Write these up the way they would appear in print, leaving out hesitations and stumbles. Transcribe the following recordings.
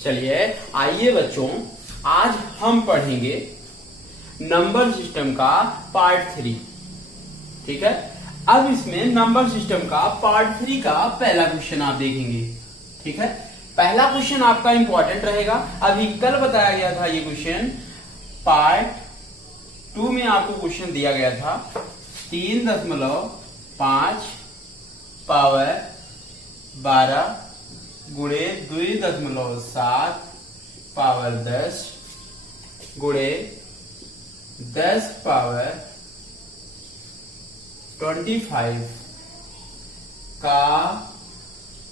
चलिए आइए बच्चों, आज हम पढ़ेंगे नंबर सिस्टम का पार्ट 3। ठीक है, अब इसमें नंबर सिस्टम का पार्ट 3 का पहला क्वेश्चन आप देखेंगे। ठीक है, पहला क्वेश्चन आपका इंपॉर्टेंट रहेगा। अभी कल बताया गया था ये क्वेश्चन, पार्ट 2 में आपको क्वेश्चन दिया गया था 3.5 पावर 12 गुणे 2.7 पावर 10 गुणे 10 पावर 25 का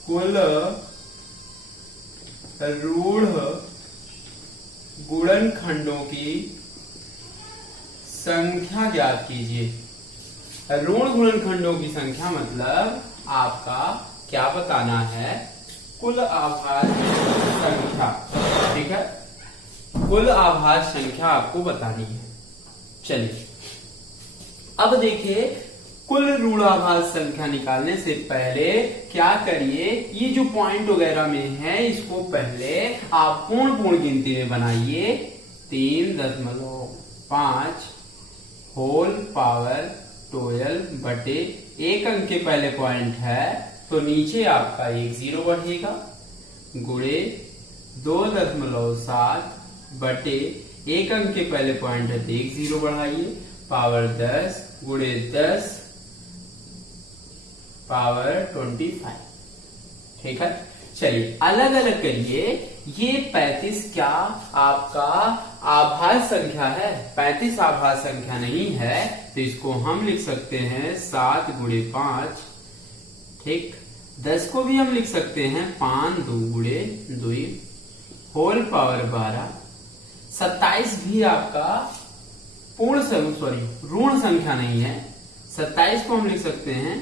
कुल रूढ़ गुणनखंडों की संख्या ज्ञात कीजिए। ऋण गुणनखंडों की संख्या मतलब आपका क्या बताना है? कुल आभाज्य संख्या। ठीक है, कुल आभाज्य संख्या आपको बतानी है। चलिए अब देखिए, कुल ऋणाभाज्य संख्या निकालने से पहले क्या करिए, ये जो पॉइंट वगैरह में है इसको पहले आप पूर्ण गिनती में बनाइए। 3.5 होल पावर 12 बटे एक अंक के पहले पॉइंट है तो नीचे आपका एक 0 बढ़ेगा, गुणे 2.7 बटे एक अंक के पहले पॉइंट है तो एक 0 बढ़ाइए, पावर 10 गुणे 10 पावर 25। ठीक है, चलिए अलग अलग करिए। ये 35 क्या आपका आभाज्य संख्या है? 35 आभाज्य संख्या नहीं है तो इसको हम लिख सकते हैं 7 गुणे 5। ठीक, 10 को भी हम लिख सकते हैं 5 2 गुणे 2 होल पावर 12। 27 भी आपका ऋण संख्या नहीं है। 27 को हम लिख सकते हैं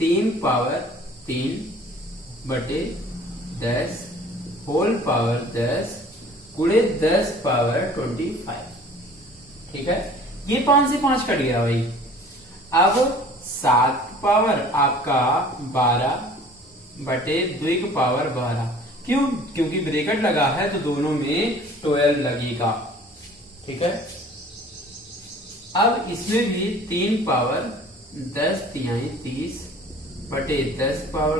3 पावर 3 बटे 10 होल पावर 10 गुणे 10 पावर 25। ठीक है, ये 5 से 5 कट गया भाई। अब 7 पावर आपका 12 बटे 2 की पावर 12। क्यों? क्योंकि ब्रैकेट लगा है तो दोनों में 12 लगेगा। ठीक है, अब इसमें भी 3 पावर 10 तिहाई 30 बटे 10 पावर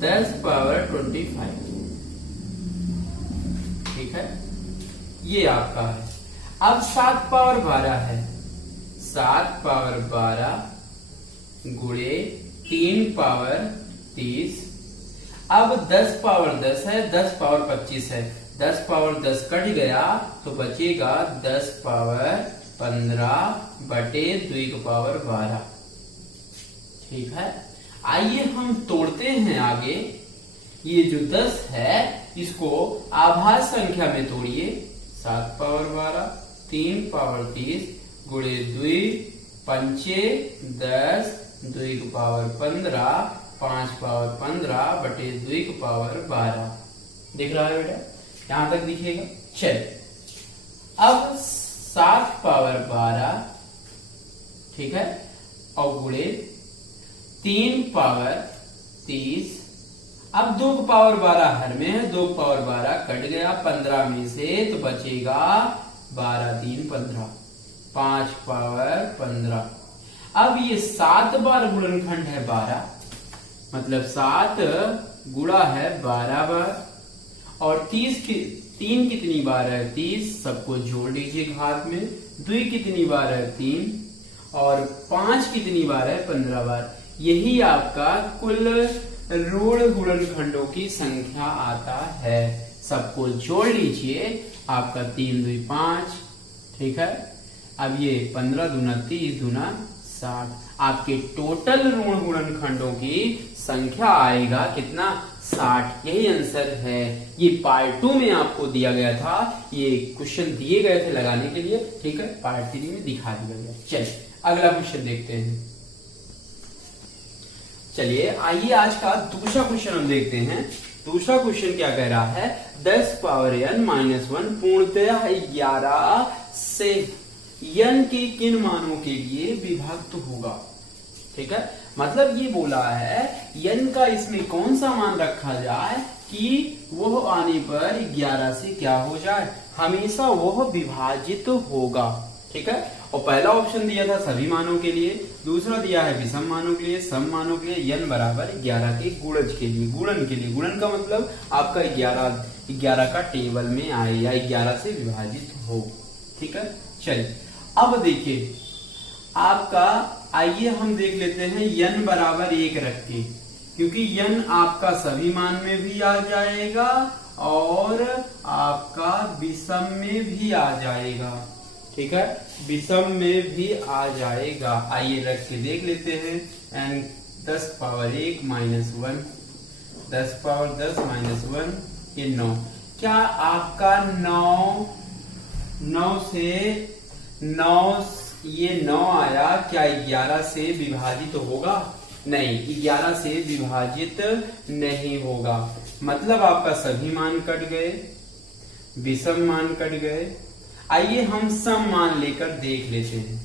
10 पावर 25। ठीक है, ये आपका है। अब 7 पावर 12 है, 7 पावर 12 गुणे 3 पावर 30। अब 10 पावर 10 है, 10 पावर 25 है, 10 पावर 10 कट गया तो बचेगा 10 पावर 15 बटे 2 की पावर 12। ठीक है, आइए हम तोड़ते हैं आगे। ये जो 10 है इसको आभाज्य संख्या में तोड़िए। 7 पावर 12 3 पावर 30 गुणे 2 पंचे 10 2 की पावर 15 5 पावर 15 बटे 2 की पावर 12। दिख रहा है बेटा? यहां तक दिखेगा। चलिए अब 7 पावर 12, ठीक है, और गुणे 3 पावर 30। अब 2 पावर 12 हर में है, 2 पावर 12 कट गया 15 में से तो बचेगा 12 3 15, 5 पावर 15। अब ये 7 बार गुणनखंड है 12, मतलब 7 गुणा है 12 बार, और 3 कितनी बार है? 30, सबको जोड़ लीजिए घात में। 2 कितनी बार है? 3, और 5 कितनी बार है? 15 बार। यही आपका कुल ऋण गुणनखंडों की संख्या आता है। सबको जोड़ लीजिए, आपका 3 2 5। ठीक है, अब ये 15 दूना 30 दूना 60। आपके टोटल ऋण गुणनखंडों की संख्या आएगा कितना? 60। यही आंसर है। ये पार्ट 2 में आपको दिया गया था, ये क्वेश्चन दिए गए थे लगाने के लिए। ठीक है, पार्ट 3 में दिखा दिया गया। चलिए अगला क्वेश्चन देखते हैं। चलिए आइए आज का दूसरा क्वेश्चन हम देखते हैं। दूसरा क्वेश्चन क्या कह रहा है? 10 पावर n माइनस 1 पूर्णतः 11 से n के किन मानों के लिए विभक्त होगा? ठीक है, मतलब ये बोला है n का इसमें कौन सा मान रखा जाए कि वह आने पर 11 से क्या हो जाए, हमेशा वह विभाजित होगा। ठीक है, और पहला ऑप्शन दिया था सभी मानों के लिए, दूसरा दिया है विषम मानों के लिए, सम मानों के लिए, n बराबर 11 के गुणज के लिए, गुणन के लिए। गुणन का मतलब आपका 11 का टेबल में आए या 11 से विभाजित हो। ठीक है, चलिए अब देखिए आपका, आइए हम देख लेते हैं n बराबर 1 रख के, क्योंकि n आपका सभी मान में भी आ जाएगा और आपका विषम में भी आ जाएगा। ठीक है, विषम में भी आ जाएगा। आइए रख के देख लेते हैं। n 10 power 1 minus 1, 10 power 10 minus 1 ये 9। क्या आपका 9 से 9 ये 9 आया, क्या 11 से विभाजित होगा? नहीं, 11 से विभाजित नहीं होगा। मतलब आपका सभी मान कट गए, विषम मान कट गए। आइए हम सम मान लेकर देख लेते हैं।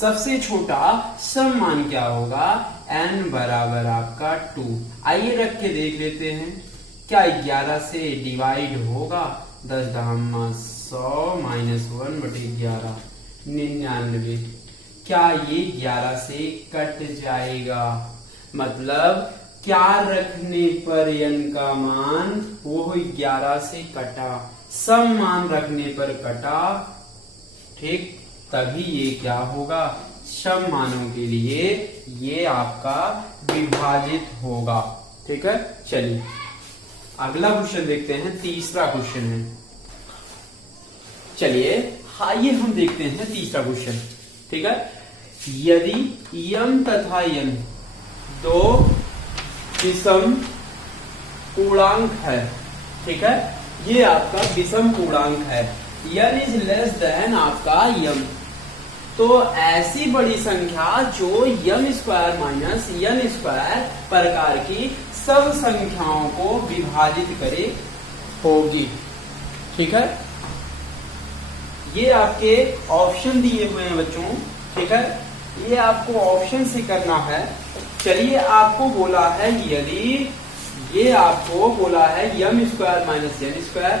सबसे छोटा सम मान क्या होगा? n बराबर आपका 2। आइए रख के देख लेते हैं, क्या 11 से डिवाइड होगा? 10 दहम्मा 100 माइनस 1/11 99। क्या ये 11 से कट जाएगा? मतलब क्या रखने पर n का मान वो 11 से कटा, सम मान रखने पर कटा। ठीक, तभी ये क्या होगा? सम मानों के लिए ये आपका विभाजित होगा। ठीक है, चलिए अगला क्वेश्चन देखते हैं। तीसरा क्वेश्चन है, चलिए आइए हम देखते हैं तीसरा क्वेश्चन। ठीक है, यदि m तथा n दो विषम पूर्णांक है, ठीक है, ये आपका विषम पूर्णांक है, n इज लेस देन आपका m, तो ऐसी बड़ी संख्या जो m² माइनस n² प्रकार की सब संख्याओं को विभाजित करे होगी। ठीक है, ये आपके ऑप्शन दिए हुए हैं बच्चों। ठीक है, ये आपको ऑप्शन से करना है। चलिए आपको बोला है, यदि ये आपको बोला है m² माइनस n²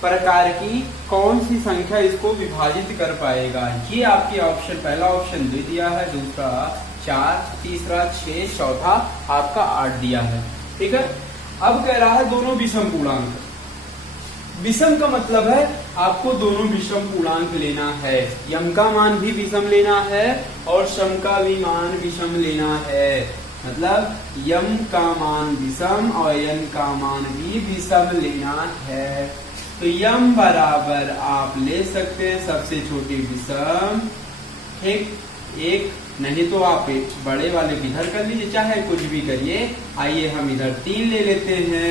प्रकार की कौन सी संख्या इसको विभाजित कर पाएगा। ये आपके ऑप्शन, पहला ऑप्शन 2 दिया है, दूसरा 4, तीसरा 6, चौथा आपका 8 दिया है। ठीक है, अब कह रहा है दोनों विषम पूर्णांक। विषम का मतलब है आपको दोनों विषम पूर्णांक लेना है, m का मान भी विषम लेना है और सम का भी मान विषम लेना है। मतलब m का मान विषम और n का मान भी विषम लेना है। तो m बराबर आप ले सकते हैं सबसे छोटी विषम, ठीक, 1, नहीं तो आप बड़े वाले इधर कर लीजिए, चाहे कुछ भी करिए। आइए हम इधर 3 ले लेते हैं,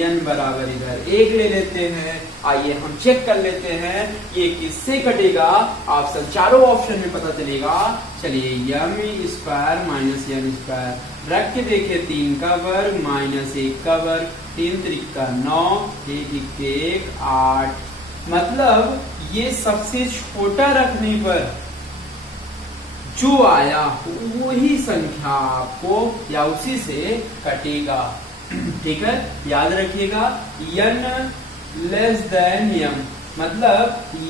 n बराबर इधर 1 ले लेते हैं। आइए हम चेक कर लेते हैं ये किससे कटेगा, आप सब चारों ऑप्शन में पता चलेगा। चलिए m² माइनस n² रख के देखिए, 3 का वर्ग माइनस 1 का वर्ग, 3 त्रिका 9, 1 1 8। मतलब ये सबसे छोटा रखने पर जो आया वही संख्या आपको या उसी से कटेगा। ठीक है, याद रखिएगा n लेस देन m, मतलब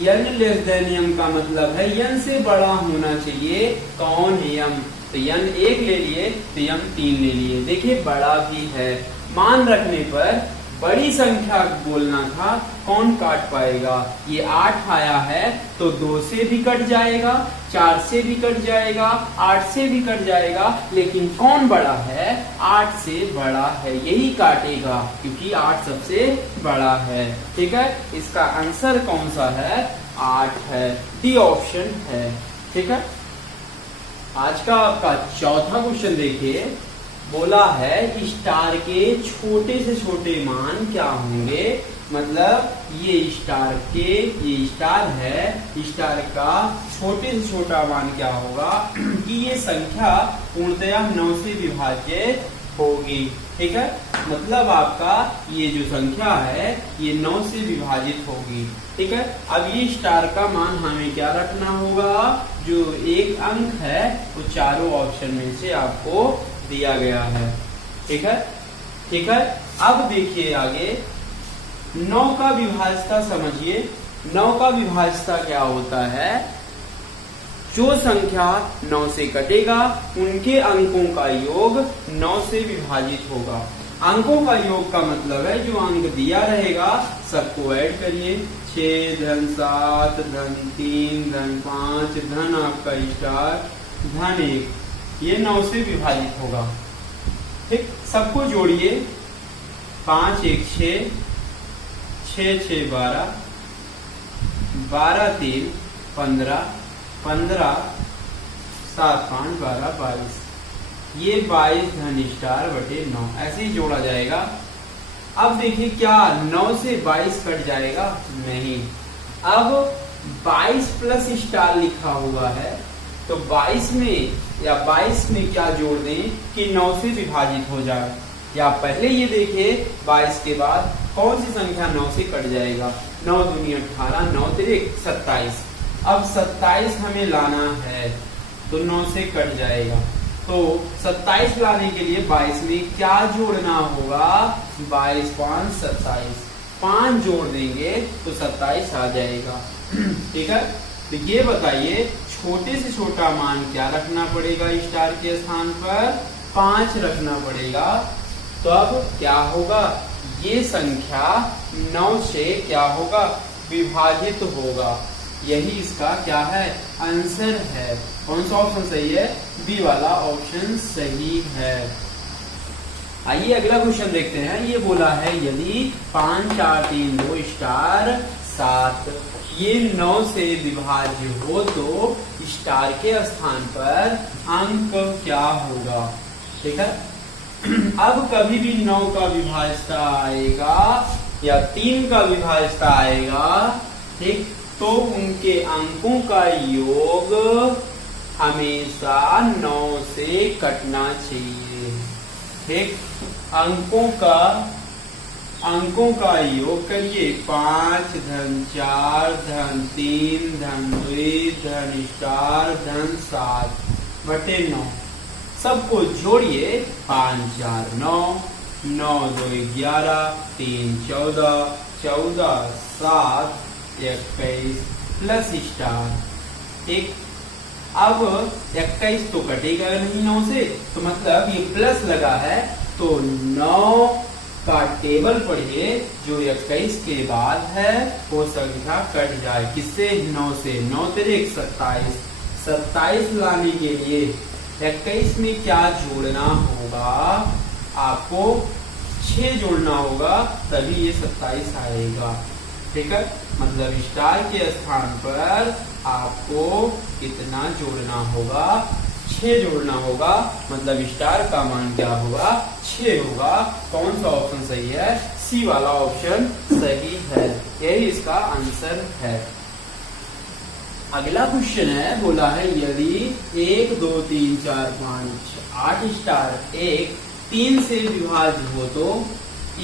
n लेस देन m का मतलब है n से बड़ा होना चाहिए। कौन है m? तो n 1 ले लिए तो m 3 ले लिए। देखिए बड़ा भी है, मान रखने पर बड़ी संख्या बोलना था, कौन काट पाएगा? ये 8 आया है तो 2 से भी कट जाएगा, 4 से भी कट जाएगा, 8 से भी कट जाएगा, लेकिन कौन बड़ा है? 8 से बड़ा है, यही काटेगा क्योंकि 8 सबसे बड़ा है। ठीक है, इसका आंसर कौन सा है? 8 है, डी ऑप्शन है। ठीक है, आज का आपका चौथा क्वेश्चन देखिए, बोला है स्टार के छोटे से छोटे मान क्या होंगे। मतलब ये स्टार है, स्टार का छोटे से छोटा मान क्या होगा कि ये संख्या पूर्णतया 9 से विभाज्य होगी। ठीक है, मतलब आपका ये जो संख्या है ये 9 से विभाजित होगी। ठीक है, अब ये स्टार का मान हमें क्या रखना होगा, जो एक अंक है वो चारों ऑप्शन में से आपको दिया गया है। ठीक है, ठीक है। अब देखिए आगे 9 का विभाज्यता समझिए। 9 का विभाज्यता क्या होता है, जो संख्या 9 से कटेगा उनके अंकों का योग 9 से विभाजित होगा। अंकों का योग का मतलब है जो अंक दिया रहेगा सबको ऐड करिए, 6 धन 7 धन 3 धन 5 धन आपका स्टार धन 1, ये 9 से विभाजित होगा। ठीक, सबको जोड़िए, 5 1 6, 6 6 12, 12 3 15, 15 7 5 12 22, ये 22 धन स्टार बटे 9 ऐसे ही जोड़ा जाएगा। अब देखिए क्या 9 से 22 कट जाएगा, नहीं। अब 22 प्लस स्टार लिखा हुआ है तो 22 में या 22 में क्या जोड़ दें कि 9 से विभाजित हो जाए, या पहले ये देखिए 22 के बाद कौन सी संख्या 9 से कट जाएगा, 9 दूनी 18, 9 3 27। अब 27 हमें लाना है तो 9 से कट जाएगा, तो 27 लाने के लिए 22 में क्या जोड़ना होगा, 22 5 27, 5 जोड़ देंगे तो 27 आ जाएगा। ठीक है, तो ये बताइए छोटे से छोटा मान क्या रखना पड़ेगा, स्टार के स्थान पर 5 रखना पड़ेगा। तो अब क्या होगा, ये संख्या 9 से क्या होगा, विभाजित होगा। यही इसका क्या है, आंसर है। कौन सा ऑप्शन सही है, बी वाला ऑप्शन सही है। आइए अगला क्वेश्चन देखते हैं। ये बोला है यदि 5 4 3 2 स्टार 7 ये 9 से विभाज्य हो तो स्टार के स्थान पर अंक क्या होगा। ठीक है, अब कभी भी 9 का विभाज्यता आएगा या 3 का विभाज्यता आएगा, ठीक, तो उनके अंकों का योग हमेशा 9 से कटना चाहिए। ठीक, अंकों का योग करिए, 5 धन 4 धन 3 धन 2 धन स्टार धन 7 बटे 9, सबको जोड़िए, 5 4 9, 9 2 11, 3 14, 14 7 21 प्लस स्टार। ठीक, अब 21 तो कटेगा नहीं 9 से, तो मतलब ये प्लस लगा है तो 9 का टेबल पढ़िए, जो 21 के बाद है वो संख्या कट जाए, किससे, 9 से। 9 3 27, 27 लाने के लिए 21 में क्या जोड़ना होगा, आपको 6 जोड़ना होगा, तभी ये 27 आएगा। ठीक है, मतलब स्टार के स्थान पर आपको कितना जोड़ना होगा, 6 जोड़ना होगा, मतलब स्टार का मान क्या होगा, 6 होगा। कौन सा ऑप्शन सही है, सी वाला ऑप्शन सही है, यही इसका आंसर है। अगला क्वेश्चन है, बोला है यदि 1 2 3 4 5 8 स्टार एक 3 से विभाज्य हो तो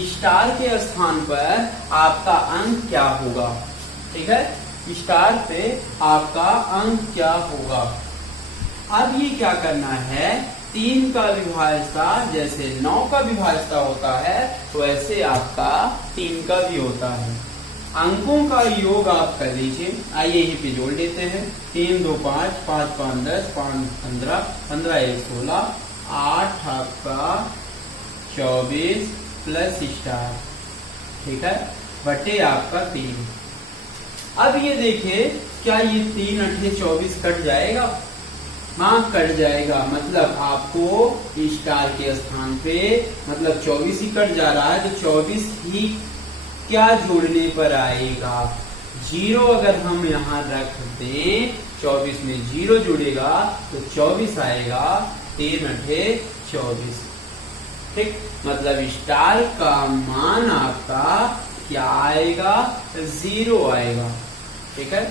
स्टार के स्थान पर आपका अंक क्या होगा। ठीक है, स्टार पे आपका अंक क्या होगा। अब ये क्या करना है, 3 का विभाज्यता जैसे 9 का विभाज्यता होता है तो ऐसे आपका 3 का भी होता है। अंकों का योग आप कर लीजिए, आइए यहीं पे जोड़ लेते हैं, 3 2 5, 5 5 10, 5 15, 15 1 16, 8 आपका 24 प्लस स्टार। ठीक है, बटे आपका 3। अब ये देखिए क्या ये 3 8 24 कट जाएगा, हाँ कट जाएगा, मतलब आपको स्टार के स्थान पे मतलब 24 ही कट जा रहा है, तो 24 ही क्या जोड़ने पर आएगा, 0 अगर हम यहाँ रख दें, 24 में 0 जुड़ेगा तो 24 आएगा, 3 8 24। ठीक, मतलब स्टार का मान आपका क्या आएगा, 0 आएगा। ठीक है,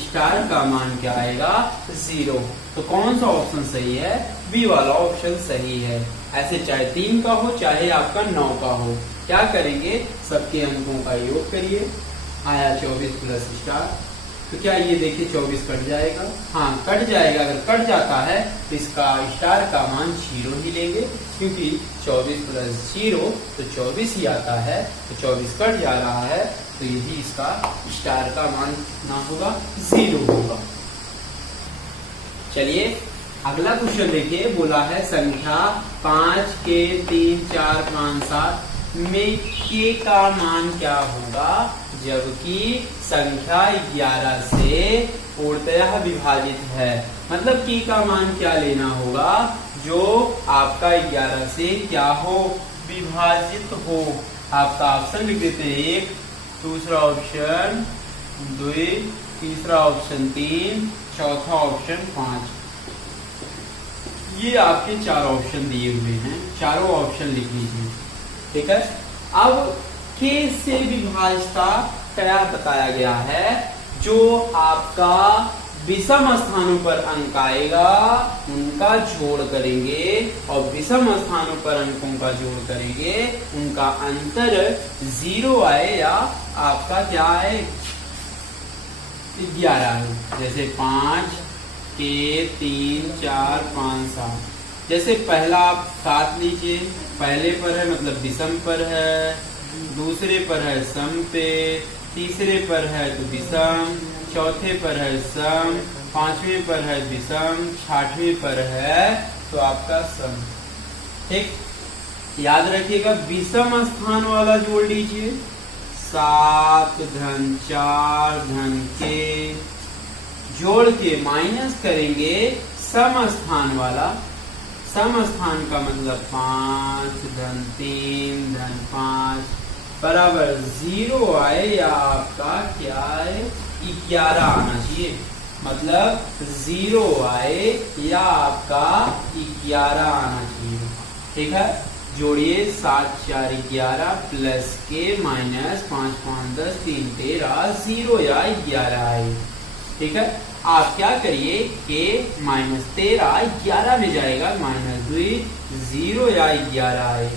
स्टार का मान क्या आएगा 0। तो कौन सा ऑप्शन सही है, बी वाला ऑप्शन सही है। ऐसे चाहे 3 का हो चाहे आपका 9 का हो, क्या करेंगे सबके अंकों का योग करिए, आया 24 प्लस स्टार। तो क्या ये देखिए 24 कट जाएगा, हाँ कट जाएगा। अगर कट जाता है तो इसका स्टार का मान 0 ही लेंगे, क्योंकि 24 प्लस 0 तो 24 ही आता है। तो 24 कट जा रहा है तो यही इसका स्टार का मान ना होगा 0 होगा। चलिए अगला क्वेश्चन देखिए, बोला है संख्या 5 के 3 4 5 7 में के का मान क्या होगा जबकि संख्या 11 से पूर्णतः विभाजित है। मतलब के का मान क्या लेना होगा जो आपका 11 से क्या हो, विभाजित हो। आपका ऑप्शन लिख देते हैं 1, दूसरा ऑप्शन 2, तीसरा ऑप्शन 3, चौथा ऑप्शन 5। ये आपके 4 ऑप्शन दिए हुए हैं, चारों ऑप्शन लिख लीजिए, ठीक है। अब के से विभाज्यता क्या बताया गया है, जो आपका विषम स्थानों पर अंक आएगा उनका जोड़ करेंगे और विषम स्थानों पर अंकों का जोड़ करेंगे, उनका अंतर 0 आए या आपका क्या आए 11 है। जैसे 5 के 3 4 5 7, जैसे पहला आप 7 लीजिए, पहले पर है मतलब विषम पर है, दूसरे पर है सम पे, तीसरे पर है तो विषम, चौथे पर है सम, पांचवें पर है विषम, छठवें पर है तो आपका सम। ठीक, याद रखिएगा विषम स्थान वाला जोड़ लीजिए, 7 धन 4 धन के जोड़ के माइनस करेंगे सम स्थान वाला। सम स्थान का मतलब 5 धन 3 धन 5 बराबर 0 आए या आपका क्या आए 11 आना चाहिए। मतलब 0 आए या आपका 11 आना चाहिए। ठीक है, जोड़िए 7 4 11 प्लस के माइनस 5 5 10 3 13 0 या 11 आए। ठीक है, आप क्या करिए के माइनस 13 11 में जाएगा, माइनस 2 0 या 11 आए।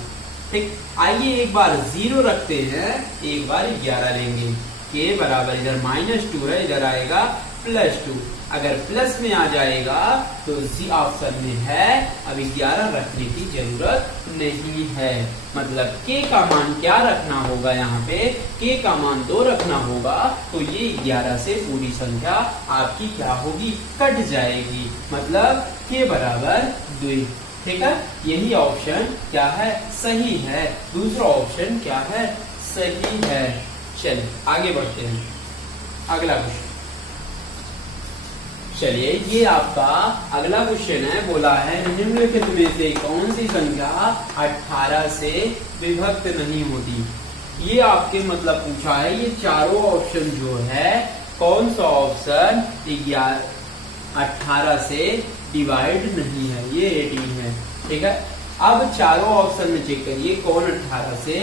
ठीक, आइए एक बार 0 रखते हैं, एक बार 11 लेंगे। के बराबर इधर -2 है, इधर आएगा +2। अगर प्लस में आ जाएगा तो सी ऑप्शन में है, अभी 11 रखने की जरूरत नहीं है। मतलब के का मान क्या रखना होगा, यहाँ पे के का मान 2 रखना होगा, तो ये 11 से पूरी संख्या आपकी क्या होगी, कट जाएगी। मतलब के बराबर 2। ठीक है, यही ऑप्शन क्या है, सही है। दूसरा ऑप्शन क्या है, सही है। चलिए आगे बढ़ते हैं, अगला क्वेश्चन। चलिए ये आपका अगला क्वेश्चन है, बोला है निम्नलिखित में से कौन सी संख्या 18 से विभक्त नहीं होती। ये आपके मतलब पूछा है, ये चारों ऑप्शन जो है कौन सा ऑप्शन 18 से डिवाइड नहीं है, ये 18 है। ठीक है, अब चारों ऑप्शन में चेक करिए कौन 18 से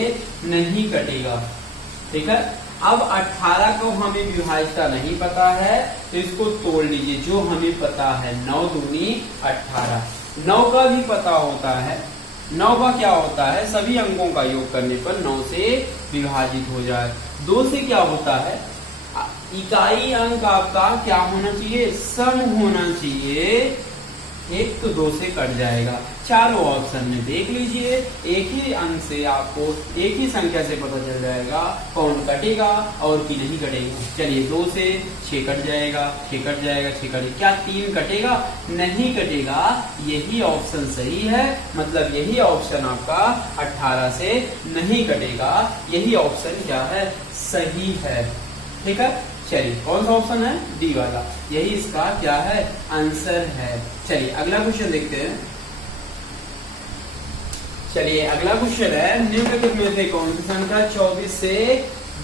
नहीं कटेगा। ठीक है, अब 18 को हमें विभाज्यता नहीं पता है तो इसको तोड़ लीजिए। जो हमें पता है 9 दूनी 18, 9 का भी पता होता है। 9 का क्या होता है, सभी अंकों का योग करने पर 9 से विभाजित हो जाए। 2 से क्या होता है, इकाई अंक आपका क्या होना चाहिए, सम होना चाहिए। 1 तो 2 से कट जाएगा। चारों ऑप्शन में देख लीजिए, एक ही अंक से आपको एक ही संख्या से पता चल जाएगा कौन कटेगा और की नहीं कटेगा। चलिए 2 से 6 कट जाएगा, 6 कट जाएगा, 6 कटेगा। क्या 3 कटेगा, नहीं कटेगा। यही ऑप्शन सही है, मतलब यही ऑप्शन आपका 18 से नहीं कटेगा। यही ऑप्शन क्या है, सही है। ठीक है, चलिए कौन सा ऑप्शन है, डी वाला, यही इसका क्या है, आंसर है। चलिए अगला क्वेश्चन देखते हैं। चलिए अगला क्वेश्चन है, निम्नलिखित में से कौन सी संख्या 24 से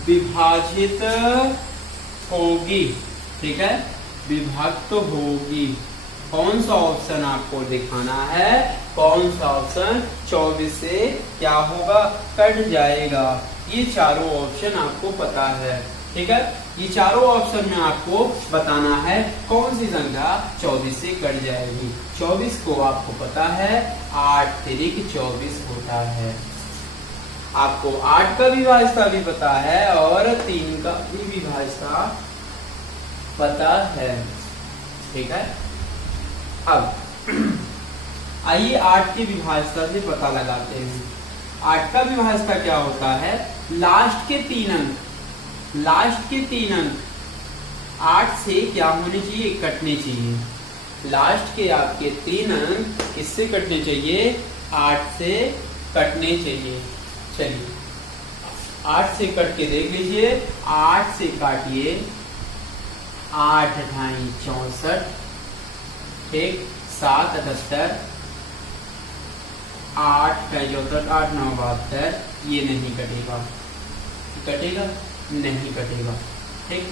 विभाजित होगी। ठीक है, विभक्त होगी। कौन सा ऑप्शन आपको दिखाना है, कौन सा ऑप्शन 24 से क्या होगा, कट जाएगा। ये चारों ऑप्शन आपको पता है। ठीक है। ये चारों ऑप्शन में आपको बताना है कौन सी संख्या 24 से कट जाएगी। 24 को आपको पता है 8 तिरिक 24 होता है। आपको 8 का विभाज्यता भी पता है और 3 का भी विभाज्यता पता है, ठीक है। अब आइए 8 की विभाज्यता से पता लगाते हैं। 8 का विभाज्यता क्या होता है, लास्ट के 3 अंक, लास्ट के 3 अंक 8 से क्या होने चाहिए, कटने चाहिए। लास्ट के आपके 3 अंक किससे कटने चाहिए, 8 से कटने चाहिए। चलिए 8 से कट के देख लीजिए। 8 से काटिए, 8 अठाई 64, ठीक, 7 78, 8 का 64, 8 9 72, ये नहीं कटेगा, कटेगा नहीं कटेगा, ठीक।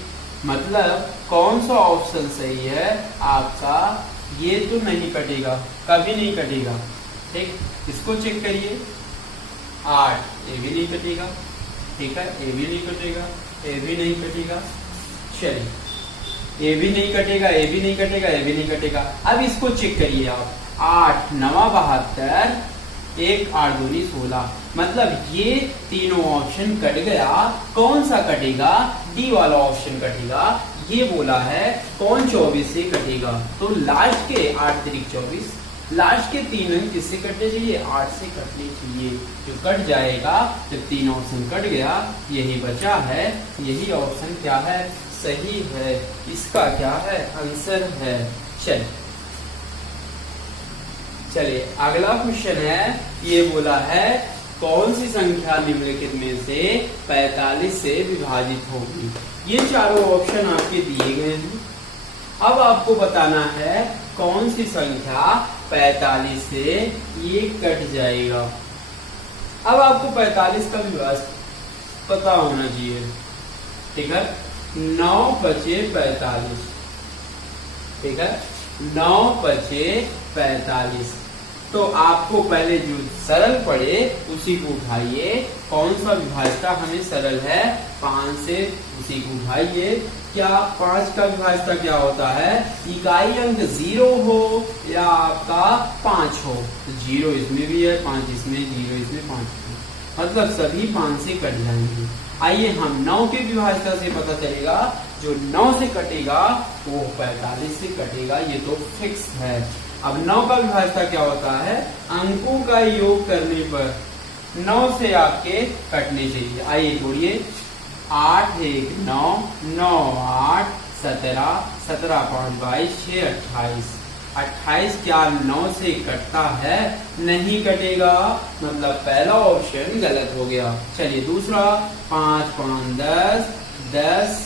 मतलब कौन सा ऑप्शन सही है आपका, ये तो नहीं कटेगा, कभी नहीं कटेगा, ठीक। इसको चेक करिए, 8 ये भी नहीं कटेगा, ठीक है, ये भी नहीं कटेगा, ये भी नहीं कटेगा। चलिए ये भी नहीं कटेगा, ये भी नहीं कटेगा, ये भी नहीं कटेगा। अब इसको चेक करिए आप, 8 9 72, 1 8 दूनी 16, मतलब ये तीनों ऑप्शन कट गया। कौन सा कटेगा, डी वाला ऑप्शन कटेगा। ये बोला है कौन 24 से कटेगा, तो लास्ट के 8 तिरिक 24, लास्ट के 3 अंक किससे कटने चाहिए, 8 से कटने चाहिए, जो कट जाएगा। जब 3 ऑप्शन कट गया, यही बचा है, यही ऑप्शन क्या है, सही है। इसका क्या है, आंसर है। चलिए अगला क्वेश्चन है, ये बोला है कौन सी संख्या निम्नलिखित में से 45 से विभाजित होगी। ये चारों ऑप्शन आपके दिए गए हैं। अब आपको बताना है कौन सी संख्या 45 से ये कट जाएगा। अब आपको 45 का विभाज्य पता होना चाहिए, ठीक है। 9 बचे 45, ठीक है, 9 बचे 45। तो आपको पहले जो सरल पड़े उसी को उठाइए। कौन सा विभाज्यता हमें सरल है, 5 से, उसी को उठाइए। क्या 5 का विभाज्यता क्या होता है, इकाई अंक 0 हो या आपका 5 हो, तो 0 इसमें भी है, 5 इसमें, 0 इसमें, 5 इसमें, मतलब सभी 5 से कट जाएंगे। आइए हम 9 के विभाज्यता से पता चलेगा, जो 9 से कटेगा वो 45 से कटेगा, ये तो फिक्स है। अब 9 का विभाज्यता क्या होता है, अंकों का योग करने पर 9 से आपके कटने चाहिए। आइए जोड़िए, 8 1 9, 9 8 17, 17 5 22, 6 28, 28 क्या 9 से कटता है, नहीं कटेगा, मतलब पहला ऑप्शन गलत हो गया। चलिए दूसरा, 5 5 10, 10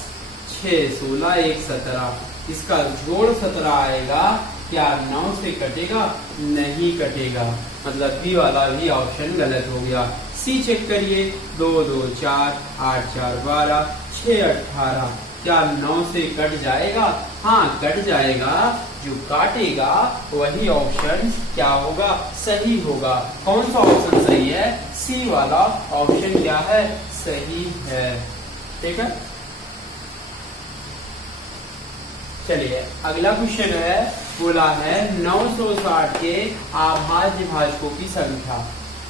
6 16, 1 17, इसका जोड़ 17 आएगा, क्या 9 से कटेगा, नहीं कटेगा, मतलब बी वाला भी ऑप्शन गलत हो गया। सी चेक करिए, 2 2 4, 8 4 12, 6 18, क्या 9 से कट जाएगा, हाँ कट जाएगा। जो काटेगा वही ऑप्शन क्या होगा, सही होगा। कौन सा ऑप्शन सही है, सी वाला ऑप्शन क्या है, सही है, ठीक है। चलिए अगला क्वेश्चन है, बोला है 960 के अभाज्य भाजकों की संख्या,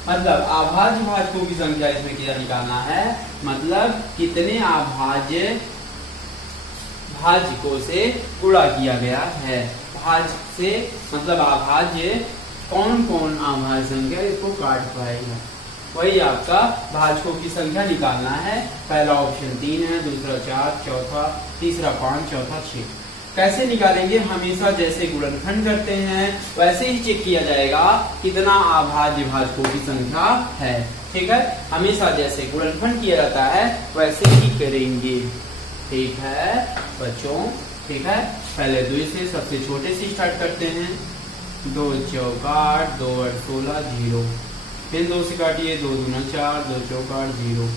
मतलब अभाज्य भाजकों की संख्या इसमें क्या निकालना है, मतलब कितने अभाज्य भाजकों से गुणा किया गया है। भाज्य से मतलब अभाज्य कौन कौन अभाज्य संख्या इसको काट पाएगा, वही आपका भाजकों की संख्या निकालना है। पहला ऑप्शन 3 है, दूसरा 4, चौथा, तीसरा 5, चौथा 6। कैसे निकालेंगे, हमेशा जैसे गुणनखंड करते हैं वैसे ही चेक किया जाएगा कितना अभाज्य भाजकों की संख्या है, ठीक है। हमेशा जैसे गुणनखंड किया जाता है वैसे ही करेंगे, ठीक है बच्चों, ठीक है। पहले 2 से सबसे छोटे से स्टार्ट करते हैं, 2 चौका 8, 2 8 16 0, फिर 2 से काटिए, 2 दूना 4, 2 चौका 8 0,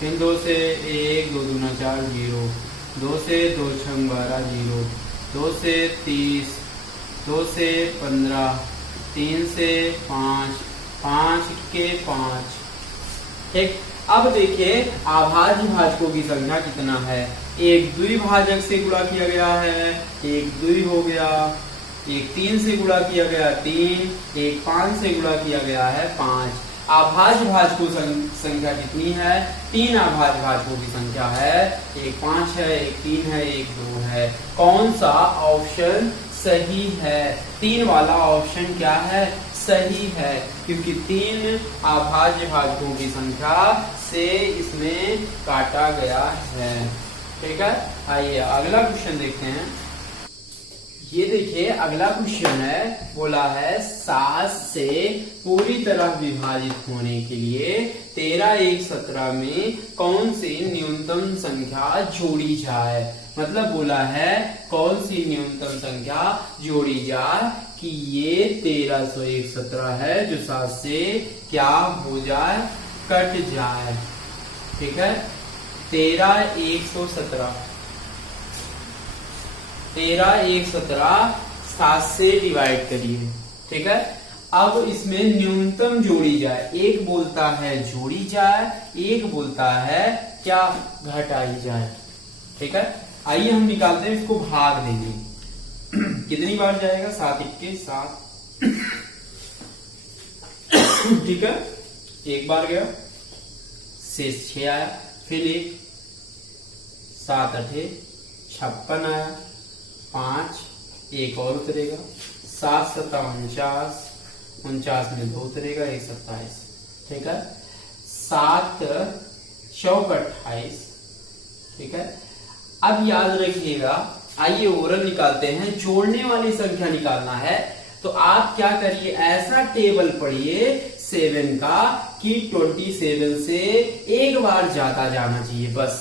फिर 2 से 1, 2 दूना 4 0, 2 से 2 6 12 0, 2 से 30, 2 से 15, 3 से 5, 5 के 5, ठीक। अब देखिए अभाज्य भाजकों की संख्या कितना है। एक द्विभाजक से गुणा किया गया है, एक 2 हो गया, एक 3 से गुणा किया गया 3, एक 5 से गुणा किया गया है 5। अभाज्य भाजकों संख्या कितनी है? 3 अभाज्य भाजकों की संख्या है। एक 5 है, एक 3 है, एक 2 है। कौन सा ऑप्शन सही है? 3 वाला ऑप्शन क्या है? सही है, क्योंकि 3 अभाज्य भाजकों की संख्या से इसमें काटा गया है। ठीक है, आइए अगला क्वेश्चन देखते हैं। ये देखिए अगला क्वेश्चन है, बोला है 7 से पूरी तरह विभाजित होने के लिए 13, 1, 17 में कौन सी न्यूनतम संख्या जोड़ी जाए। मतलब बोला है कौन सी न्यूनतम संख्या जोड़ी जाए कि ये 13, 1, 17 है जो 7 से क्या हो जाए, कट जाए। ठीक है, 13, 117, 13, 117 7 से डिवाइड करिए। ठीक है, अब इसमें न्यूनतम जोड़ी जाए। एक बोलता है जोड़ी जाए, एक बोलता है क्या, घटाई जाए। ठीक है, आइए हम निकालते हैं, इसको भाग देंगे। कितनी बार जाएगा? 7 1 7। ठीक है, एक बार गया, शेष 6 आया, फिर 1, 7 8 56 आया, 5 एक और उतरेगा, 7 7 49, 49 में 2 उतरेगा, 1 27। ठीक है, 7 चौक 28। ठीक है, अब याद रखिएगा, आइए ओरल निकालते हैं। जोड़ने वाली संख्या निकालना है तो आप क्या करिए, ऐसा टेबल पढ़िए 7 का कि 27 से एक बार ज्यादा जाना चाहिए बस।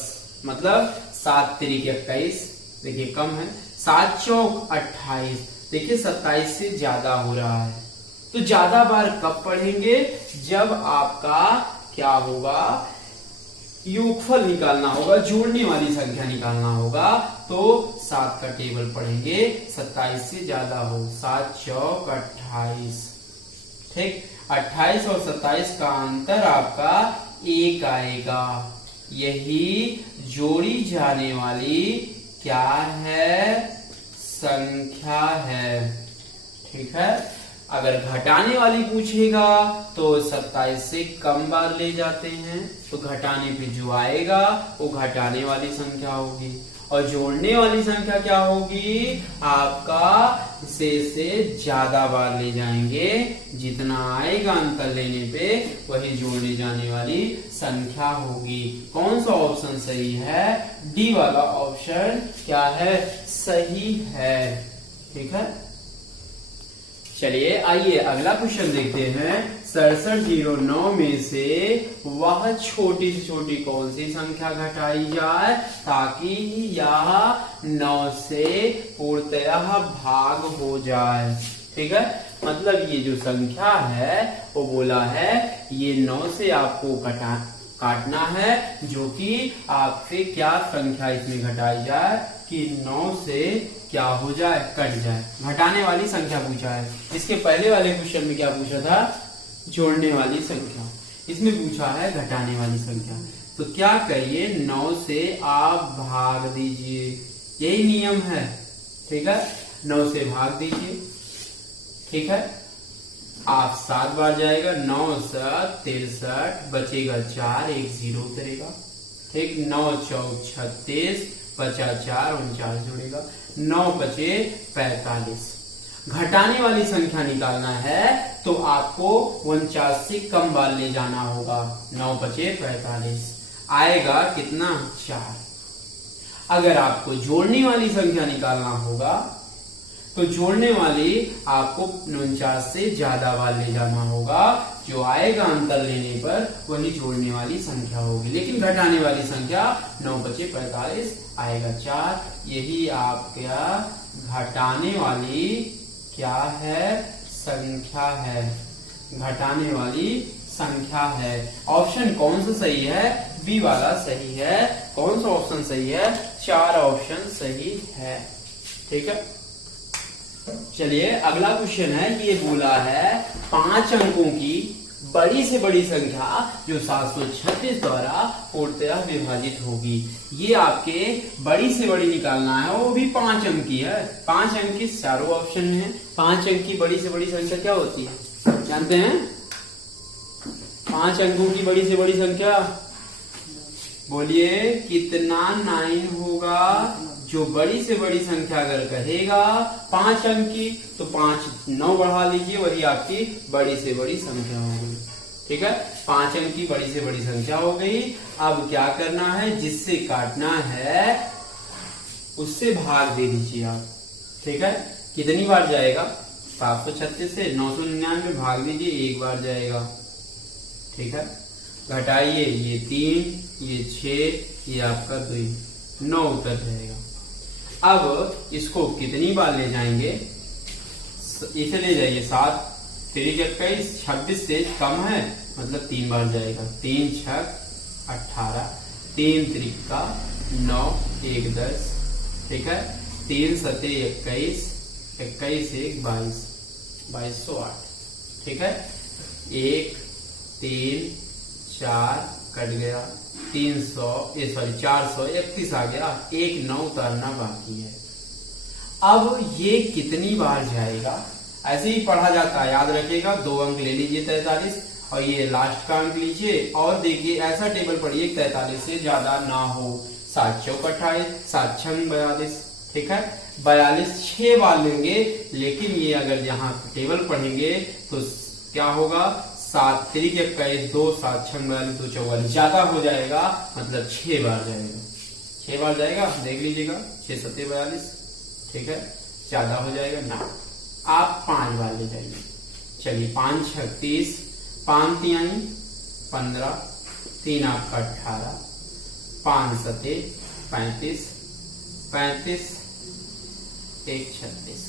मतलब 7 3 21, देखिए कम है, 7 चौक 28, देखिए 27 से ज्यादा हो रहा है। तो ज्यादा बार कब पढ़ेंगे? जब आपका क्या होगा, योगफल निकालना होगा, जोड़ने वाली संख्या निकालना होगा। तो 7 का टेबल पढ़ेंगे, 27 से ज्यादा हो, 7 चौक 28। ठीक, 28 और 27 का अंतर आपका 1 आएगा। यही जोड़ी जाने वाली क्या है, संख्या है। ठीक है, अगर घटाने वाली पूछेगा तो 27 से कम बार ले जाते हैं, तो घटाने पे जो आएगा वो घटाने वाली संख्या होगी, और जोड़ने वाली संख्या क्या होगी, आपका से ज्यादा बार ले जाएंगे। जितना आएगा अंतर लेने पे वही जोड़ने जाने वाली संख्या होगी। कौन सा ऑप्शन सही है? डी वाला ऑप्शन क्या है, सही है। ठीक है, चलिए आइए अगला क्वेश्चन देखते हैं। 6709 में से वह छोटी से छोटी कौन सी संख्या घटाई जाए ताकि यह 9 से पूर्णतः भाग हो जाए। ठीक है, मतलब ये जो संख्या है वो बोला है ये 9 से आपको काटना है, जो कि आपसे क्या संख्या इसमें घटाई जाए कि 9 से क्या हो जाए, कट जाए। घटाने वाली संख्या पूछा है। इसके पहले वाले क्वेश्चन में क्या पूछा था, जोड़ने वाली संख्या। इसमें पूछा है घटाने वाली संख्या। तो क्या करिए, 9 से आप भाग दीजिए, यही नियम है। ठीक है, 9 से भाग दीजिए। ठीक है, आप 7 बार जाएगा, 9 7 63, बचेगा 4, 1 0 उतरेगा। ठीक, 9 चौक 36, बचा 4, 49 जुड़ेगा, 9 बचे 45। घटाने वाली संख्या निकालना है तो आपको 49 से कम बार ले जाना होगा। 9 बचे 45, आएगा कितना, 4। अगर आपको जोड़ने वाली संख्या निकालना होगा तो जोड़ने वाली आपको 49 से ज्यादा बार ले जाना होगा। जो आएगा अंतर लेने पर वही जोड़ने वाली संख्या होगी। लेकिन घटाने वाली संख्या 9 बचे 45, आएगा 4। यही आपका घटाने वाली क्या है, संख्या है। घटाने वाली संख्या है। ऑप्शन कौन सा सही है, बी वाला सही है। कौन सा ऑप्शन सही है, 4 ऑप्शन सही है। ठीक है, चलिए अगला क्वेश्चन है। ये बोला है 5 अंकों की बड़ी से बड़ी संख्या जो 736 द्वारा पूर्णतः विभाजित होगी। ये आपके बड़ी से बड़ी निकालना है, वो भी 5 अंक की है। 5 अंक की चारों ऑप्शन में है। 5 अंक की बड़ी से बड़ी संख्या क्या होती है जानते हैं? 5 अंकों की बड़ी से बड़ी संख्या बोलिए कितना 9 होगा? जो बड़ी से बड़ी संख्या अगर कहेगा 5 अंक की तो 5 9 बढ़ा लीजिए, वही आपकी बड़ी से बड़ी संख्या हो गई। ठीक है, 5 अंक की बड़ी से बड़ी संख्या हो गई। अब क्या करना है, जिससे काटना है उससे भाग दे दीजिए आप। ठीक है, कितनी बार जाएगा? 736 से 999 भाग दीजिए, एक बार जाएगा। ठीक है, घटाइए, ये 3, ये 6, ये आपका 2, 9 उत्तर रहेगा। अब इसको कितनी बार ले जाएंगे? इसे ले जाइए 7 3 21 26 से कम है, मतलब 3 बार जाएगा। 3 6 18, 3 त्रिका 9, 1 10। ठीक है, 3 7 21, 21 1 22, 2208। ठीक है, 1 3 4 कट गया, 431 आ गया, 1 9 उतारना बाकी है। अब ये कितनी बार जाएगा? ऐसे ही पढ़ा जाता है, याद रखिएगा। 2 अंक ले लीजिए 43, और ये लास्ट का अंक लीजिए, और देखिए ऐसा टेबल पढ़िए 43 से ज्यादा ना हो। 7 चौक 28, 7 छंग 42। ठीक है, 42 6 बार लेंगे, लेकिन ये अगर यहाँ टेबल पढ़ेंगे तो क्या होगा? 7 3 21 2, 7 6 42, 2 44 ज्यादा हो जाएगा, मतलब 6 बार जाएगा। 6 बार जाएगा, देख लीजिएगा। 6 7 42। ठीक है, ज्यादा हो जाएगा ना, आप 5 बार ले जाइए। चलिए, 5 6 30, 5 3 15, 3 आपका 18, 5 7 35, 35 1 36।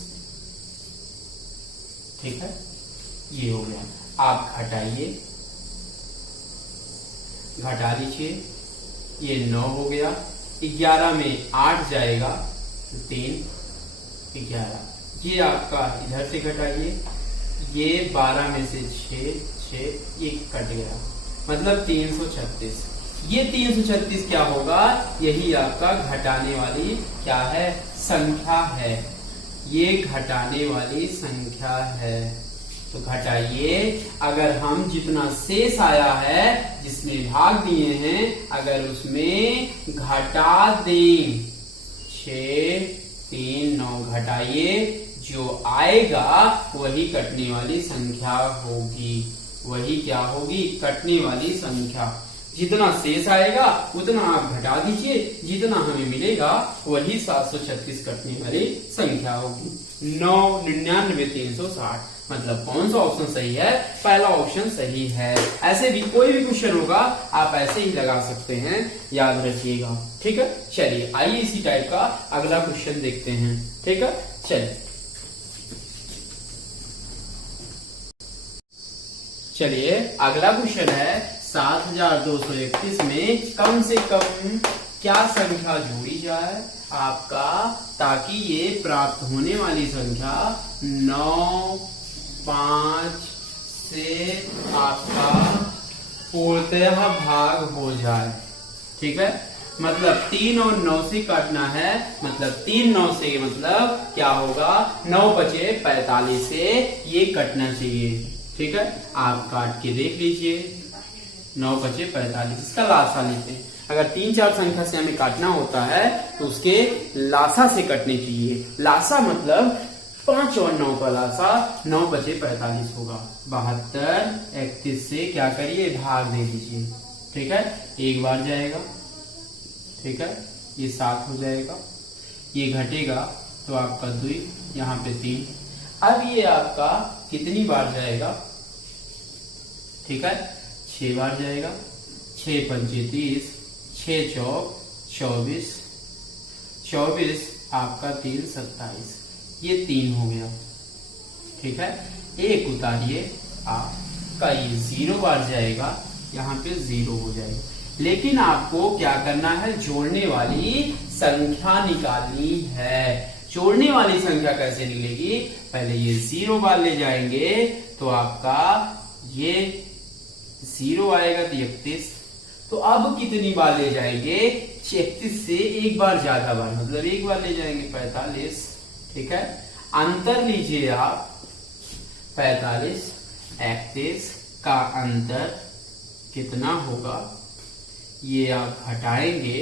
ठीक है, ये हो गया। आप घटाइए, घटा लीजिए, ये 9 हो गया। 11 में 8 जाएगा, 3 11। ये आपका इधर से घटाइए, ये 12 में से 6 ये कट गया, मतलब 336। ये 336 क्या होगा? यही आपका घटाने वाली क्या है? संख्या है। ये घटाने वाली संख्या है। तो घटाइए, अगर हम जितना शेष आया है, जिसमें भाग दिए हैं, अगर उसमें घटा दें 6 3 9 घटाइए, जो आएगा वही कटने वाली संख्या होगी। वही क्या होगी? कटने वाली संख्या। जितना शेष आएगा उतना आप घटा दीजिए, जितना हमें मिलेगा वही 736 कटने वाली संख्या होगी। 9 99 360, मतलब कौन सा ऑप्शन सही है? पहला ऑप्शन सही है। ऐसे भी कोई भी क्वेश्चन होगा आप ऐसे ही लगा सकते हैं, याद रखिएगा। ठीक है, चलिए आइए इसी टाइप का अगला क्वेश्चन देखते हैं। ठीक है, चलिए अगला क्वेश्चन है 7231 में कम से कम क्या संख्या जोड़ी जाए आपका, ताकि ये प्राप्त होने वाली संख्या 9 5 से आपका पूर्णतः भाग हो जाए। ठीक है, मतलब 3 और 9 से काटना है, मतलब 3 9 से मतलब क्या होगा? 9 बचे 45 से ये कटना चाहिए। ठीक है, आप काट के देख लीजिए। 9 बचे 45, इसका लासा लेते हैं। अगर 3 4 संख्या से हमें काटना होता है तो उसके लासा से कटने चाहिए। लासा मतलब 5 और 9 का लासा 9 बचे 45 होगा। 72 31 से क्या करिए? भाग दे दीजिए। ठीक है, एक बार जाएगा। ठीक है, ये 7 हो जाएगा। ये घटेगा तो आपका 2, यहाँ पे 3। अब ये आपका कितनी बार जाएगा? ठीक है, 6 बार जाएगा। 6 पंचे 30, 6 चौक 24, 24 आपका 3 27, ये 3 हो गया। ठीक है, एक उतारिए, आपका ये 0 बार जाएगा, यहाँ पे 0 हो जाएगा। लेकिन आपको क्या करना है? जोड़ने वाली संख्या निकालनी है। जोड़ने वाली संख्या कैसे निकलेगी? पहले ये 0 बार ले जाएंगे तो आपका ये 0 आएगा तो 31। तो अब कितनी बार ले जाएंगे? 31 से एक बार ज्यादा बार, मतलब एक बार ले जाएंगे 45। ठीक है, अंतर लीजिए आप 45 31 का अंतर कितना होगा, ये आप घटाएंगे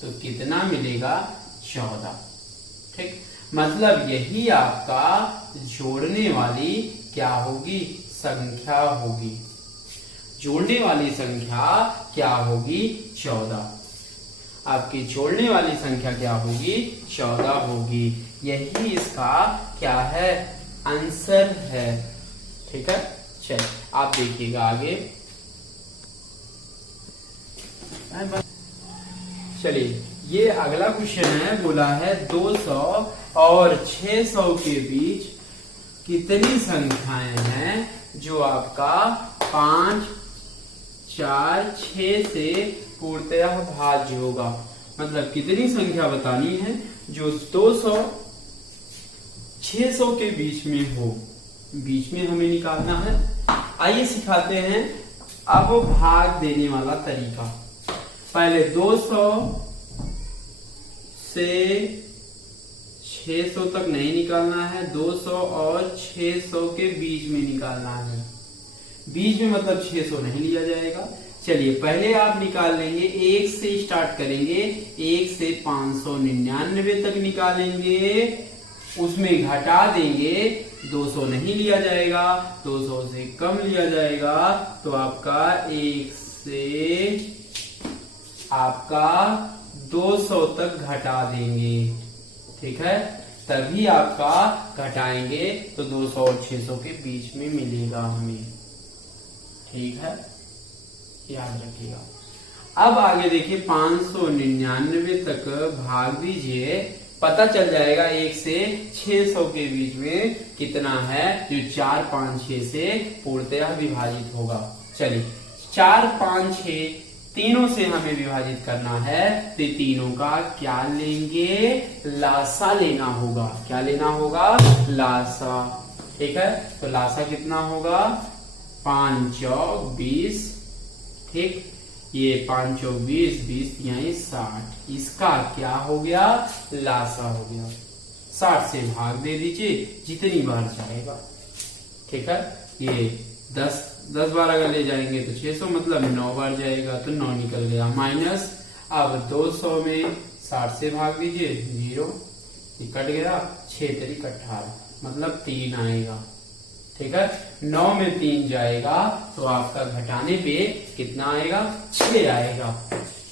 तो कितना मिलेगा? 14। ठीक, मतलब यही आपका जोड़ने वाली क्या होगी? संख्या होगी। जोड़ने वाली संख्या क्या होगी? 14। आपकी जोड़ने वाली संख्या क्या होगी? 14 होगी। यही इसका क्या है? आंसर है। ठीक है, चलिए आप देखिएगा आगे। चलिए ये अगला क्वेश्चन है, बोला है 200 और 600 के बीच कितनी संख्याएं हैं जो आपका 5, 4, 6 से पूर्णतः भाज्य होगा। मतलब कितनी संख्या बतानी है जो 200 600 के बीच में हो, बीच में हमें निकालना है। आइए सिखाते हैं अब भाग देने वाला तरीका। पहले 200 से 600 तक नहीं निकालना है, 200 और 600 के बीच में निकालना है। बीच में मतलब 600 नहीं लिया जाएगा। चलिए पहले आप निकाल लेंगे, 1 से स्टार्ट करेंगे, 1 से 599 तक निकालेंगे, उसमें घटा देंगे, 200 नहीं लिया जाएगा, 200 से कम लिया जाएगा, तो आपका 1 से आपका 200 तक घटा देंगे। ठीक है, तभी आपका घटाएंगे तो 200 और 600 के बीच में मिलेगा हमें। ठीक है, याद रखिएगा। अब आगे देखिए 599 तक भाग दीजिए, पता चल जाएगा 1 से 600 के बीच में कितना है जो 4, 5, 6 से पूर्णतः विभाजित होगा। चलिए 4, 5, 6 तीनों से हमें विभाजित करना है, तो तीनों का क्या लेंगे? लासा लेना होगा। क्या लेना होगा? लासा। ठीक है, तो लासा कितना होगा? 5 चौक 20। ठीक, ये 5 चौक 20, 20 यानी 60। इसका क्या हो गया? लासा हो गया। 60 से भाग दे दीजिए, जितनी बार चाहेगा। ठीक है, ये 10 बार अगर ले जाएंगे तो 600, मतलब 9 बार जाएगा तो 9 निकल गया। माइनस अब 200 में 60 से भाग दीजिए, 0 कट गया, 6 तरीक 18, मतलब 3 आएगा। ठीक है, 9 में 3 जाएगा तो आपका घटाने पे कितना आएगा? 6 आएगा।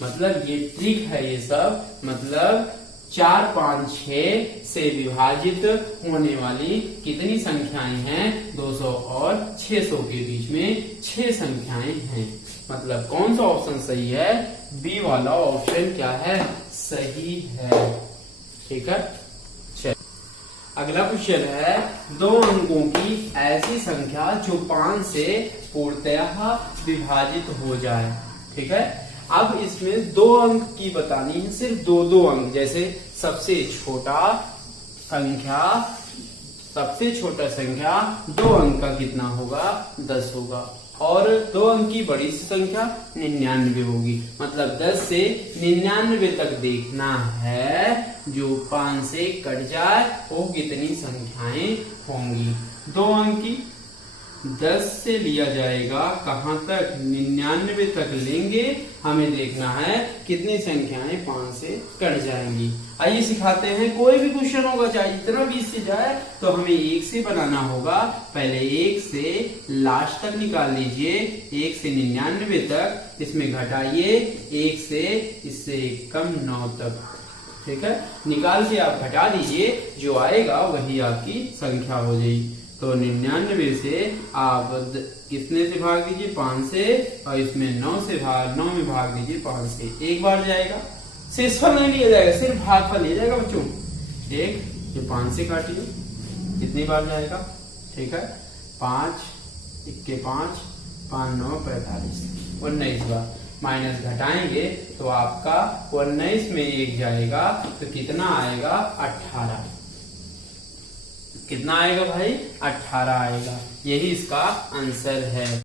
मतलब ये ट्रिक है ये सब, मतलब 4, 5, 6 से विभाजित होने वाली कितनी संख्याएं हैं? 200 और 600 के बीच में 6 संख्याएं हैं। मतलब कौन सा ऑप्शन सही है? बी वाला ऑप्शन क्या है? सही है। ठीक है, अगला क्वेश्चन है 2 अंकों की ऐसी संख्या जो 5 से पूर्णतः विभाजित हो जाए। ठीक है, अब इसमें 2 अंक की बतानी है, सिर्फ 2 अंक। जैसे सबसे छोटा संख्या 2 अंक का कितना होगा? 10 होगा। और 2 अंक की बड़ी सी संख्या 99 होगी। मतलब 10 से 99 तक देखना है, जो 5 से कट जाए वो कितनी संख्याएं होंगी। 2 अंक की 10 से लिया जाएगा, कहां तक? 99 तक लेंगे। हमें देखना है कितनी संख्याएं 5 से कट जाएंगी। आइए सिखाते हैं। कोई भी क्वेश्चन होगा, चाहे जितना 20 से जाए, तो हमें 1 से बनाना होगा। पहले 1 से लास्ट तक निकाल लीजिए, 1 से 99 तक, इसमें घटाइए 1 से इससे कम 9 तक। ठीक है, निकाल के आप घटा दीजिए, जो आएगा वही आपकी संख्या हो जाएगी। तो 99 से आप कितने से भाग दीजिए? 5 से, और इसमें 9 में भाग दीजिए 5 से। एक बार जाएगा, शेषफल नहीं लिया जाएगा, सिर्फ भागफल लिया जाएगा बच्चों। एक जो 5 से काटिए, कितनी बार जाएगा? ठीक है, 5 1 5 5 9 45, 19 बार। माइनस घटाएंगे तो आपका 19 में 1 जाएगा तो कितना आएगा? 18। कितना आएगा भाई? 18 आएगा। यही इसका आंसर है।